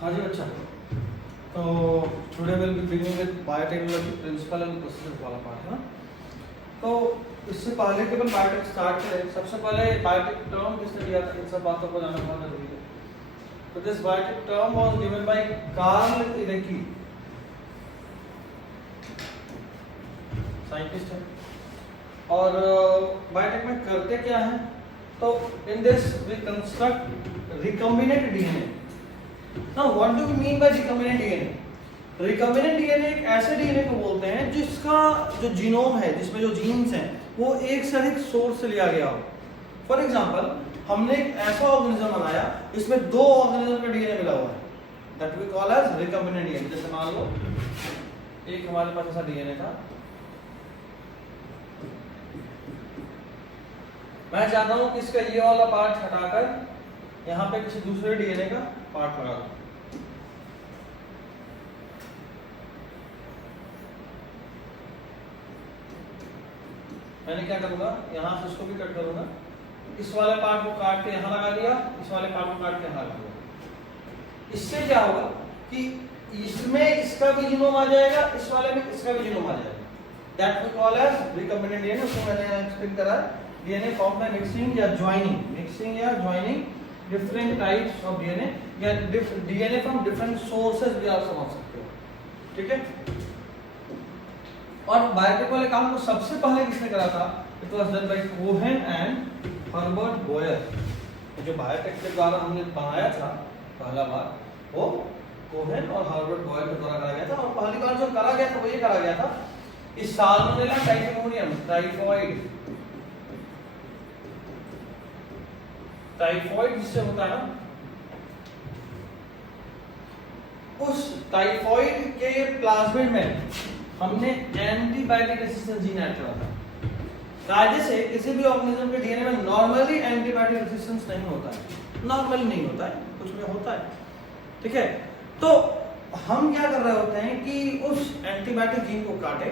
हाँ जी बच्चा, तो today will be beginning with biotechnology principle and process वाला पार्ट है ना। तो इससे पहले कि अपन बायोटेक स्टार्ट करें, सबसे पहले बायोटेक टर्म किसने दिया था, इन सब बातों को जानना बहुत जरूरी है। तो this biotech term was given by Karl Ereky, scientist है। और बायोटेक में करते क्या है, तो in this we construct recombinant DNA. Now what do we mean by recombinant DNA? Recombinant DNA एक ऐसे डीएनए को बोलते हैं जिसका जो जीनोम है, जिसमें जो जीन्स हैं, वो एक से अधिक सोर्स से लिया गया हो। फॉर एग्जांपल, हमने एक ऐसा ऑर्गेनिज्म बनाया जिसमें दो ऑर्गेनिज्म का डीएनए मिला हुआ है, that we call as recombinant DNA. जैसे मान लो एक हमारे पास ऐसा डीएनए था, मैं चाहता हूं कि इसका ये वाला पार्ट हटाकर यहाँ पे किसी दूसरे डीएनए का पार्ट लगा दो। मैंने क्या करूंगा, यहाँ से इसको भी कट करूंगा, इस वाले पार्ट को काट के यहाँ लगा दिया, इस वाले पार्ट को काट के यहाँ लगा दिया। इससे क्या होगा कि इसमें इसका भी जीनोम आ जाएगा, इस वाले में इसका भी जीनोम आ जाएगा। That we call as recombinant DNA. उसको मैंने एक्सप्लेन करा है, डीएनए फॉर्म बाय मिक्सिंग या joining different types of DNA या DNA from different sources भी आप समझ सकते हो, ठीक है। और बायोटेक वाले काम को सबसे पहले किसने करा था? It was done by Cohen and Herbert Boyer. जो बायोटेक के द्वारा हमने बनाया था पहला बार, वो कोहेन और हर्बर्ट बोयर के द्वारा करा गया था। और पहली बार जो करा गया था वो ये करा गया था कि साल्मोनेला टाइफोइडियम, टाइफॉइड जिससे होता है ना, उस टाइफॉइड के प्लाज्मिड में हमने एंटीबायोटिक रेजिस्टेंस जीन ऐड करा था। कायदे से किसी भी ऑर्गेनिज्म के डीएनए में नॉर्मली एंटीबायोटिक रेजिस्टेंस नहीं होता है, नॉर्मली नहीं होता है, कुछ में होता है, ठीक है। तो हम क्या कर रहे होते हैं कि उस एंटीबायोटिक जीन को काटे,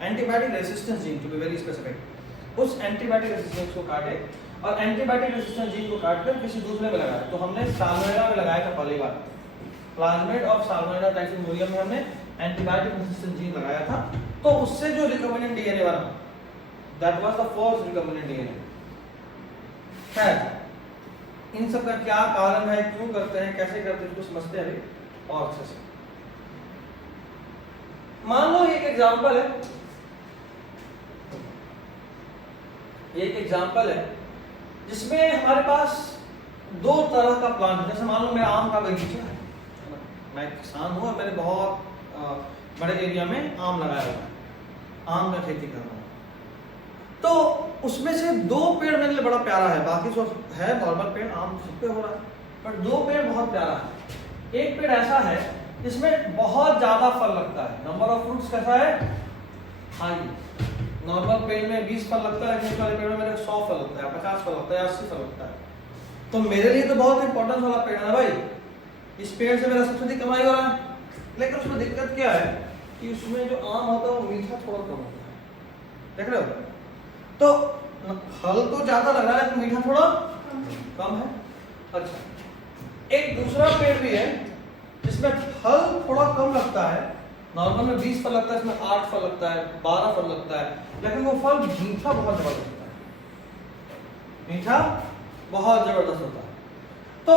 antibiotic resistance gene to be very specific, उस एंटीबायोटिक रेजिस्टेंस को काटे और एंटीबायोटिक रेजिस्टेंस जीन को काटकर किसी दूसरे में लगाया। तो हमने साल्मोनेला में लगाया था पहली बार, प्लाज्मिड ऑफ साल्मोनेला टाइफिमोरियम में हमने एंटीबायोटिक रेजिस्टेंस जीन लगाया था। तो उससे जो रिकॉम्बिनेंट डीएनए बना, that was the first recombinant DNA. खैर, इन सब का क्या कारण है, क्यों करते हैं, कैसे करते हैं, इसको समझते हैं अभी और अच्छे से। मान लो एक एग्जांपल है, जिसमें हमारे पास दो तरह का प्लांट है। जैसे मान लो मेरा आम का बगीचा है, मैं किसान हूँ और मैंने बहुत बड़े एरिया में आम लगाया हुआ है, आम का खेती कर रहा हूँ। तो उसमें से दो पेड़ मेरे लिए बड़ा प्यारा है, बाकी जो है नॉर्मल पेड़ आम सब पे हो रहा है, पर दो पेड़ बहुत प्यारा है। एक पेड़ ऐसा है जिसमें बहुत ज्यादा फल लगता है, नंबर ऑफ फ्रूट्स कैसा है, हाई। नॉर्मल पेड़ में 20 फल लगता है, इस वाले पेड़ में मेरे 100 फल लगता है, 50 फल लगता है, 80 फल लगता है। तो मेरे लिए तो बहुत इंपॉर्टेंस वाला पेड़ है भाई, इस पेड़ से मेरा सबसे अधिक कमाई हो रहा है। लेकिन उसमें दिक्कत क्या है कि उसमें जो आम होता है वो मीठा थोड़ा कम होता है, देख रहे हो। तो फल तो ज्यादा लग रहा है लेकिन मीठा थोड़ा कम है। अच्छा, एक दूसरा पेड़ भी है जिसमें फल थोड़ा कम लगता है, नॉर्मल में 20 फल लगता है, इसमें 8 फल लगता है, 12 फल लगता है, लेकिन वो फल मीठा बहुत जबरदस्त होता है, मीठा बहुत जबरदस्त होता है। तो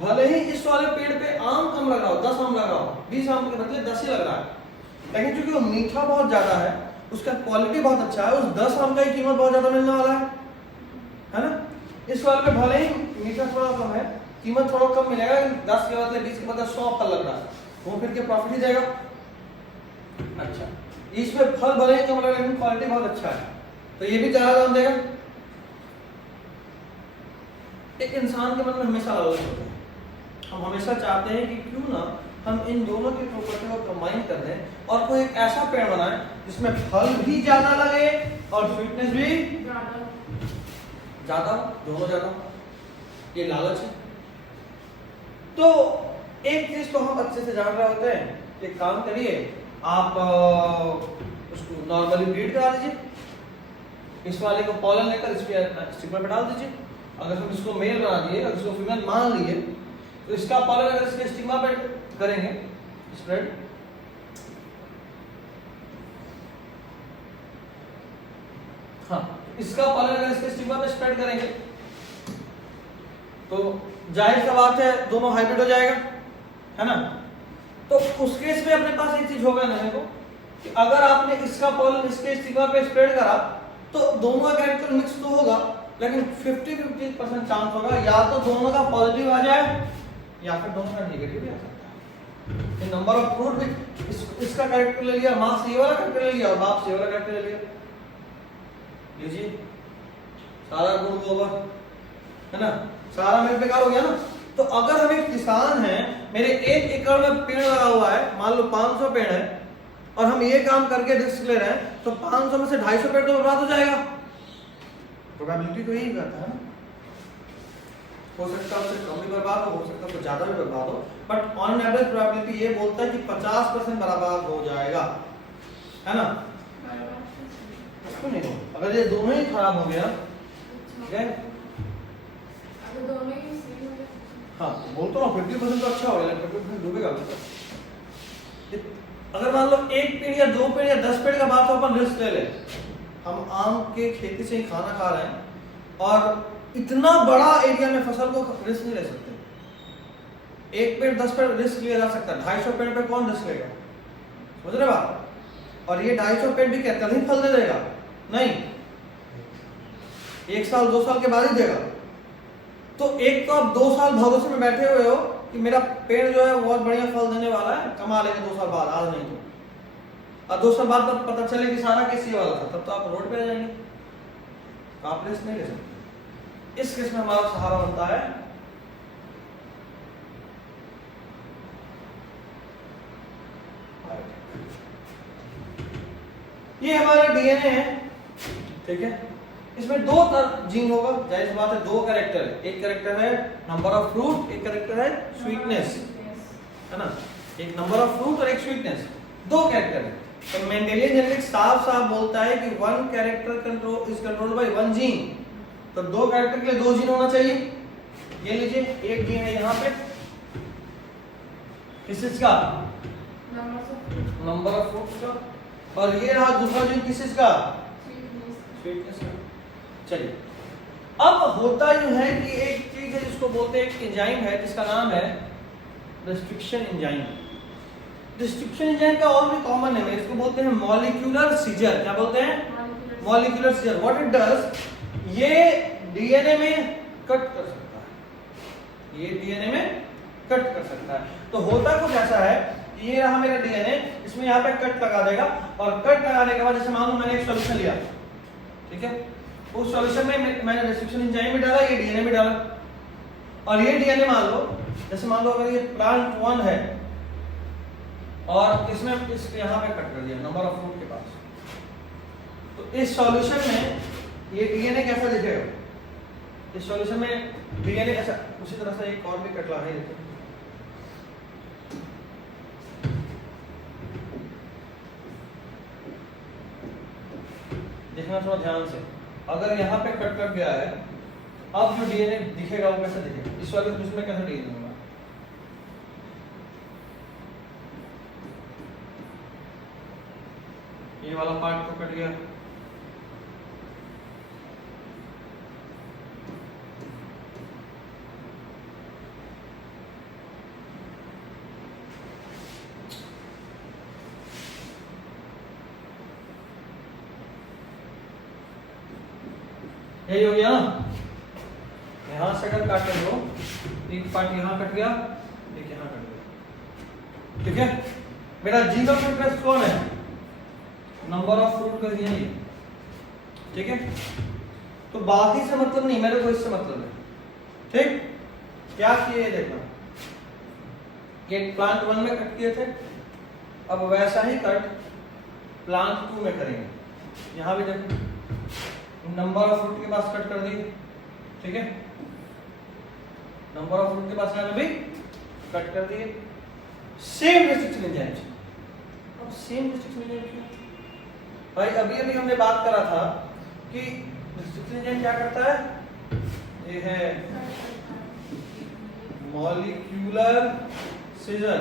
भले ही इस वाले पेड़ पे आम कम लग रहा हो, 10 आम लग रहा हो, 20 आम के बदले 10 ही लग रहा है, लेकिन क्योंकि वो मीठा बहुत ज्यादा है, उसका क्वालिटी बहुत अच्छा है, उस 10 आम का ही कीमत बहुत ज्यादा मिलने वाला है ना। इस वाले पे भले ही मीठा थोड़ा कम है, कीमत थोड़ा कम मिलेगा, 10 के बदले 20 के बदले 100 फल लग रहा है, वो फिर के प्रॉफिट ही देगा। अच्छा, इसमें फल भले ही कम लग रहा है लेकिन क्वालिटी बहुत अच्छा है, तो ये भी ज्यादा दाम देगा। एक इंसान के मन में हमेशा लालच होता है, हम हमेशा चाहते हैं कि क्यों ना हम इन दोनों की प्रॉपर्टी को कंबाइन कर दें और कोई एक ऐसा पेड़ बनाए जिसमें फल भी ज्यादा लगे और स्वीटनेस भी ज्यादा, दोनों ज्यादा। ये लालच है। तो एक चीज तो हम अच्छे से जान रहे होते हैं, एक काम करिए, आप उसको नॉर्मली ब्रीड करा दीजिए, इस वाले को पॉलन लेकर इस पे स्टिग्मा पे डाल दीजिए। अगर हम इसको मेल बना दिए, अगर इसको फीमेल मान लिए, तो इसका पॉलन अगर इसके स्टिग्मा पे करेंगे स्प्रेड, हाँ इसका पॉलन अगर इसके स्टिग्मा पे स्प्रेड करेंगे तो जाहिर सा बात है दोनों हाइब्रिड हो जाएगा, है ना। तो उस केस में अपने पास एक चीज होगा ना देखो कि अगर आपने इसका पॉलन इसके स्टिग्मा पे स्प्रेड करा तो दोनों का कैरेक्टर मिक्स तो होगा, लेकिन 50-50% चांस होगा या तो दोनों का पॉजिटिव आ जाए या फिर दोनों का नेगेटिव भी आ सकता है। नंबर ऑफ फ्रूट भी इसका कैरेक्टर ले लिया, माँ से ये वाला कैरेक्टर ले लिया और बाप से ये वाला कैरेक्टर ले लिया, लीजिए सारा गुण गोबर, है ना, सारा मेरे बेकार हो गया ना। तो अगर हम एक किसान हैं, मेरे 1 एकड़ में पेड़ लगा हुआ है, मान लो 500 पेड़ है और हम ये काम करके रिस्क ले रहे हैं तो 500 में से 250 पेड़ तो बर्बाद हो जाएगा। प्रोबेबिलिटी तो यही कहता है ना, हो सकता है उससे कम भी बर्बाद हो सकता है तो ज्यादा भी बर्बाद हो, बट ऑन एवरेज प्रोबेबिलिटी ये बोलता है कि 50% बर्बाद हो जाएगा, है ना। नहीं हो, अगर ये दोनों ही खराब हो गया, ठीक है, हाँ बोलता हूँ 50% तो अच्छा हो गया, 50% डूबेगा। अगर मान लो 1 पेड़ या 2 पेड़ या 10 पेड़ का बात हो, अपन रिस्क ले ले, हम आम के खेती से ही खाना खा रहे हैं और इतना बड़ा एरिया में फसल को रिस्क नहीं ले सकते। 1 पेड़ 10 पेड़ रिस्क लिया जा सकता है, 250 पेड़ पे कौन रिस्क लेगा, समझ रहे बात। और ये 250 पेड़ भी क्या कल ही फल दे देगा, नहीं, 1 साल 2 साल के बाद ही देगा। तो एक तो आप 2 साल भरोसे में बैठे हुए हो कि मेरा पेड़ जो है बहुत बढ़िया फल देने वाला है, कमा लेंगे 2 साल बाद, आज नहीं तो। और 2 साल बाद तब पता चले कि सारा केस ये वाला था, तब तो आप रोड पे आ जाएंगे, तो आप रिस्क नहीं ले सकते। इस केस में हमारा सहारा बनता है ये हमारा डीएनए है, ठीक है। इसमें 2 जीन होगा, जाहिर सी बात है 2 कैरेक्टर है, एक कैरेक्टर है नंबर ऑफ फ्रूट, एक कैरेक्टर है स्वीटनेस, है ना, एक नंबर ऑफ फ्रूट और एक स्वीटनेस, 2 कैरेक्टर है। तो मेंडेलियन जेनेटिक्स साफ बोलता है कि 1 character control is controlled by 1 gene, तो 2 कैरेक्टर के लिए 2 जीन होना चाहिए। ये लीजिए, एक जीन है यहाँ पे किस चीज का, नंबर ऑफ फ्रूट्स का, और ये रहा दूसरा जीन किस चीज का, स्वीटनेस का। चलिए, अब होता यूं है कि एक चीज है जिसको बोलते हैं, एक एंजाइम है जिसका नाम है रिस्ट्रिक्शन एंजाइम। रिस्ट्रिक्शन एंजाइम का और भी कॉमन है, इसको बोलते हैं मॉलिक्यूलर सीजर। क्या बोलते हैं, molecular scissor. What it does, ये डीएनए में कट कर सकता है, ये डीएनए में कट कर सकता है। तो होता कुछ ऐसा है, ये रहा मेरा डीएनए, इसमें यहाँ पे कट लगा देगा, और कट लगाने के बाद जैसे मान लो मैंने एक सॉल्यूशन लिया, ठीक है, उस सॉल्यूशन में मैंने रिस्ट्रिक्शन एंजाइम भी डाला, ये डीएनए भी डाला, और ये डीएनए मान लो, जैसे मान लो अगर ये प्लांट 1 है और इसमें इसके यहाँ पे कट कर दिया नंबर ऑफ फ्रूट के पास, तो इस सॉल्यूशन में ये डीएनए कैसा दिखेगा, इस सॉल्यूशन में डीएनए ऐसा, उसी तरह से एक और भी कट लगा है, देखना थोड़ा ध्यान से। अगर यहाँ पे कट कर गया है, अब जो डीएनए दिखेगा वो कैसा दिखेगा, इस वाले उसमें कैसा डीएनए होगा, ये वाला पार्ट तो कट गया, यही हो गया ना। यहां से अगर काटे हो, एक पार्ट यहां कट गया, एक यहां कट गया, ठीक है। मेरा जीरो फ्रीक्वेंसी कौन है, नंबर ऑफ फ्रूट का यही है, ठीक है। तो बाकी से मतलब नहीं, मेरे को इससे मतलब है, ठीक। क्या किए देखना, ये प्लांट 1 में कट किए थे, अब वैसा ही कट प्लांट 2 में करेंगे। यहां भी देखो, नंबर ऑफ फ्रूट के पास कट कर दिए, ठीक है, नंबर ऑफ फ्रूट के पास यहाँ भी कट कर दिए, सेम रिस्ट्रिक्शन एंजाइम। अब सेम रिस्ट्रिक्शन एंजाइम भाई, अभी अभी हमने बात करा था कि रिस्ट्रिक्शन एंजाइम क्या करता है, ये है मॉलिक्यूलर सिजर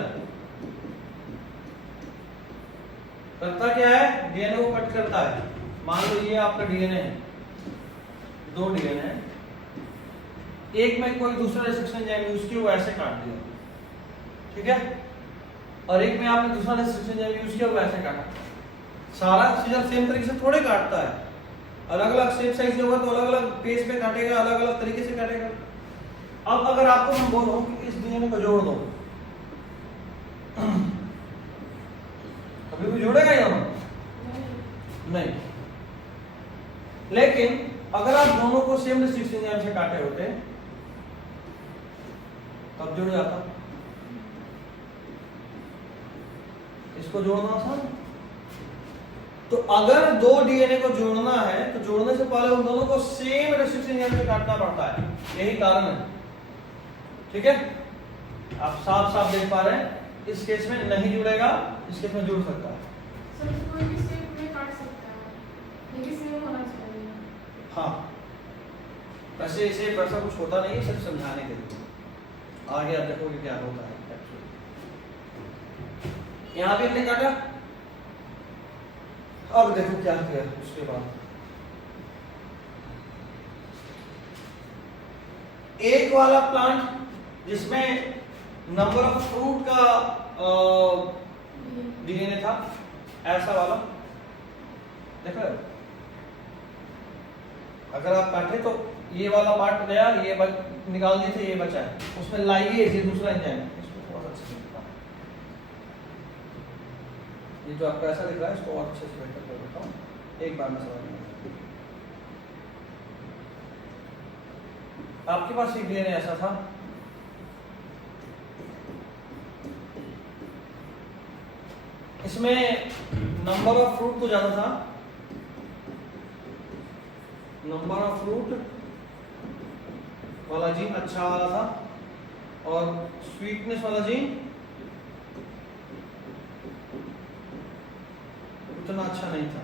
करता क्या है, डीएनए को कट करता है। मान लो ये आपका डीएनए है, 2 डीएनए है, एक में कोई दूसरा रेस्ट्रिक्शन एंजाइम यूज किया, वो ऐसे काट दिया, ठीक है, और एक में आपने दूसरा रेस्ट्रिक्शन एंजाइम यूज किया, वो ऐसे काटा। सारा सीजर सेम तरीके से थोड़े काटता है, अलग अलग शेप साइज होगा तो अलग अलग पेज पे काटेगा, अलग अलग तरीके से काटेगा। अब अगर आपको मैं बोलूं कि इस डीएनए को जोड़ दो, कभी भी जुड़ेगा या नहीं? लेकिन अगर आप दोनों को सेम रेस्ट्रिक्शन एंजाइम से काटे होते तब जुड़ जाता। इसको जोड़ना आसान। तो अगर 2 डीएनए को जोड़ना है तो जोड़ने से पहले उन दोनों को सेम रेस्ट्रिक्शन एंजाइम से काटना पड़ता है, यही कारण है, ठीक है। आप साफ साफ देख पा रहे हैं, इस केस में नहीं जुड़ेगा, इस केस में जुड़ सकता है। सर कोई भी शेप में काट सकता है, लेकिन सेम होना चाहिए। हाँ, वैसे इसे ऐसा कुछ होता नहीं है, सिर्फ समझाने के लिए। आगे आप देखोगे क्या होता है। यहाँ भी हमने काटा, अब देखो क्या किया उसके बाद। एक वाला प्लांट जिसमें नंबर ऑफ फ्रूट का डीएनए था, ऐसा वाला देखो, अगर आप काटे तो ये वाला पार्ट गया, ये निकाल दिए थे, ये बचा है, उसमें लाइगेज ये दूसरा एंजाइम है, इसको थोड़ा अच्छा से दिखा, ये जो आपको ऐसा दिख रहा है इसको और अच्छे से बेटर कर देता हूँ, एक बार में समझ में। आपके पास एक डीएनए ऐसा था, इसमें नंबर ऑफ फ्रूट तो ज्यादा था, नंबर ऑफ फ्रूट वाला जीन अच्छा वाला था, और स्वीटनेस वाला जीन उतना अच्छा नहीं था,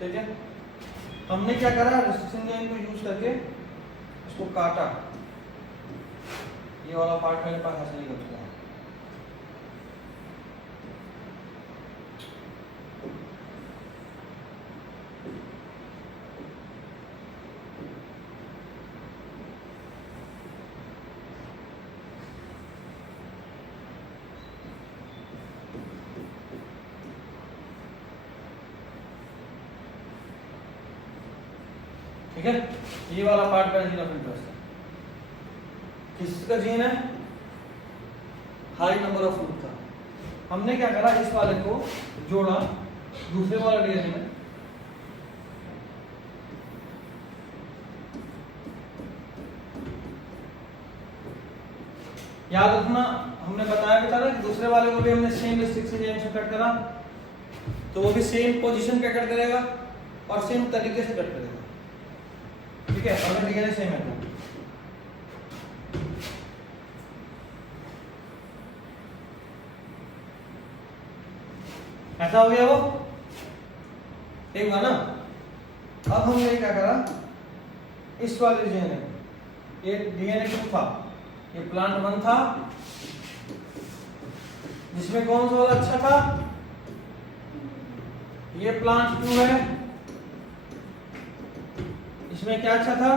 ठीक है। हमने क्या करा, रेस्ट्रिक्शन एंजाइम को यूज करके इसको काटा, ये वाला पार्ट मेरे पास ऐसे निकल चुका है, ठीक है। ये वाला पार्ट का जीन ऑफ इंटरेस्ट है, किसका जीन है, हाई नंबर ऑफ फ्रूट का। हमने क्या करा, इस वाले को जोड़ा दूसरे वाला डीएनए में, याद रखना हमने बताया भी था ना कि दूसरे वाले को भी हमने सेम रेस्ट्रिक्शन एंजाइम से कट करा, तो वो भी सेम पोजीशन पे कट करेगा और सेम तरीके से कट करेगा, ठीक है। अगर डीएनए सेम है तो ऐसा हो गया, वो ठीक हुआ ना। अब हमने क्या करा, इस वाले डीएनए, ये डीएनए 2 था, ये प्लांट 1 था, जिसमें कौन सा वाला अच्छा था, ये प्लांट 2 है, इसमें क्या अच्छा था,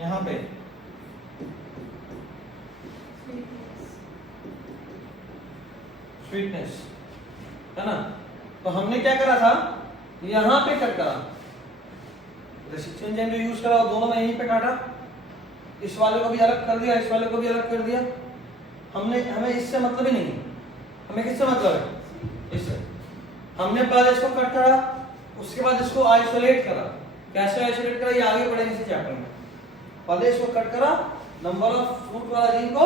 यहाँ पे स्वीटनेस है ना। तो हमने क्या करा था, यहाँ पे कट करा, रेस्ट्रिक्शन एंजाइम जो यूज करा दोनों में यहीं पे काटा, इस वाले को भी अलग कर दिया, इस वाले को भी अलग कर दिया। हमें इससे मतलब ही नहीं, हमें किससे मतलब है, इससे। हमने पहले इसको कट करा, उसके बाद इसको आइसोलेट करा। कैसे आइसोलेट करा, ये आगे पढ़ेंगे इसी चैप्टर में। पहले इसको कट करा, नंबर ऑफ फ्रूट वाला जीन को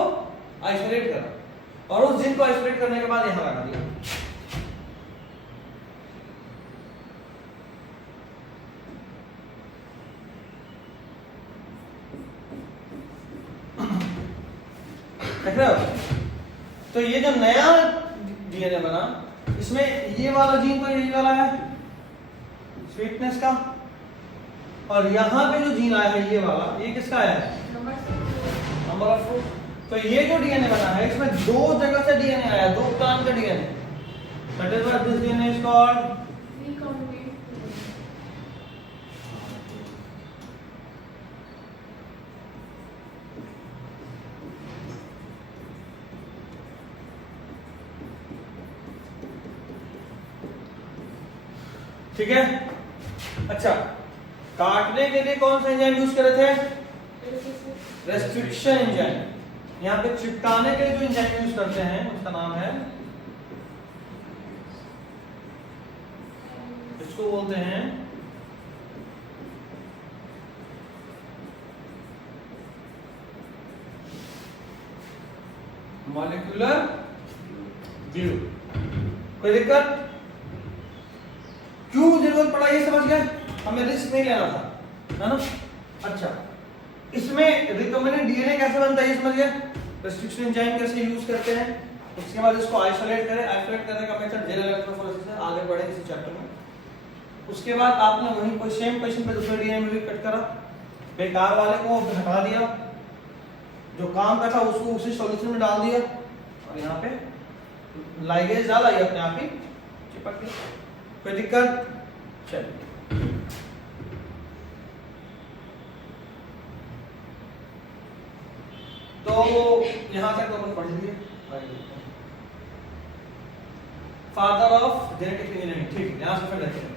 आइसोलेट करा, और उस जीन को आइसोलेट करने के बाद यहाँ लगा दिया। देख रहे हो, तो ये जो नया डीएनए बना, इसमें ये वाला जीन तो यही वाला है स्वीटनेस का, और यहाँ पे जो जीन आया है ये वाला, ये किसका है, नंबर ऑफ फ्रूट। तो ये जो डीएनए बना है इसमें दो जगह से डीएनए आया, दो प्लांट का DNA, that is what this DNA is called recombinant. ठीक है। अच्छा, काटने के लिए कौन सा एंजाइम यूज करे थे? Restriction enzyme. यहाँ पे चिपकाने के लिए जो एंजाइम यूज करते हैं उसका नाम है, इसको बोलते हैं मॉलिक्यूलर ग्लू। कोई दिक्कत? क्यों जरूरत पड़ा ये समझ गए? हमें रिस्क नहीं लेना था, है ना? अच्छा, इसमें रिकॉम्बिनेंट डीएनए कैसे बनता है ये समझ गए? रेस्ट्रिक्शन एंजाइम कैसे यूज करते हैं, उसके बाद इसको आइसोलेट करें। आइसोलेट करने का मेथड जेल इलेक्ट्रोफोरेसिस है, आगे बढ़े इसी चैप्टर में। उसके बाद आपने वहीं कोई सेम पोजीशन पे दूसरे डीएनए में भी कट करा, बेकार वाले को हटा दिया, जो काम का था उसको उसी सॉल्यूशन में डाल दिया, और यहाँ पे लाइगेज डाला, ये अपने आप ही चिपक गया। कोई दिक्कत? चलिए, तो यहां तक तो अपन पढ़ लिए। फादर ऑफ जेनेटिक इंजीनियरिंग, ठीक है, यहां से फिर देखेंगे।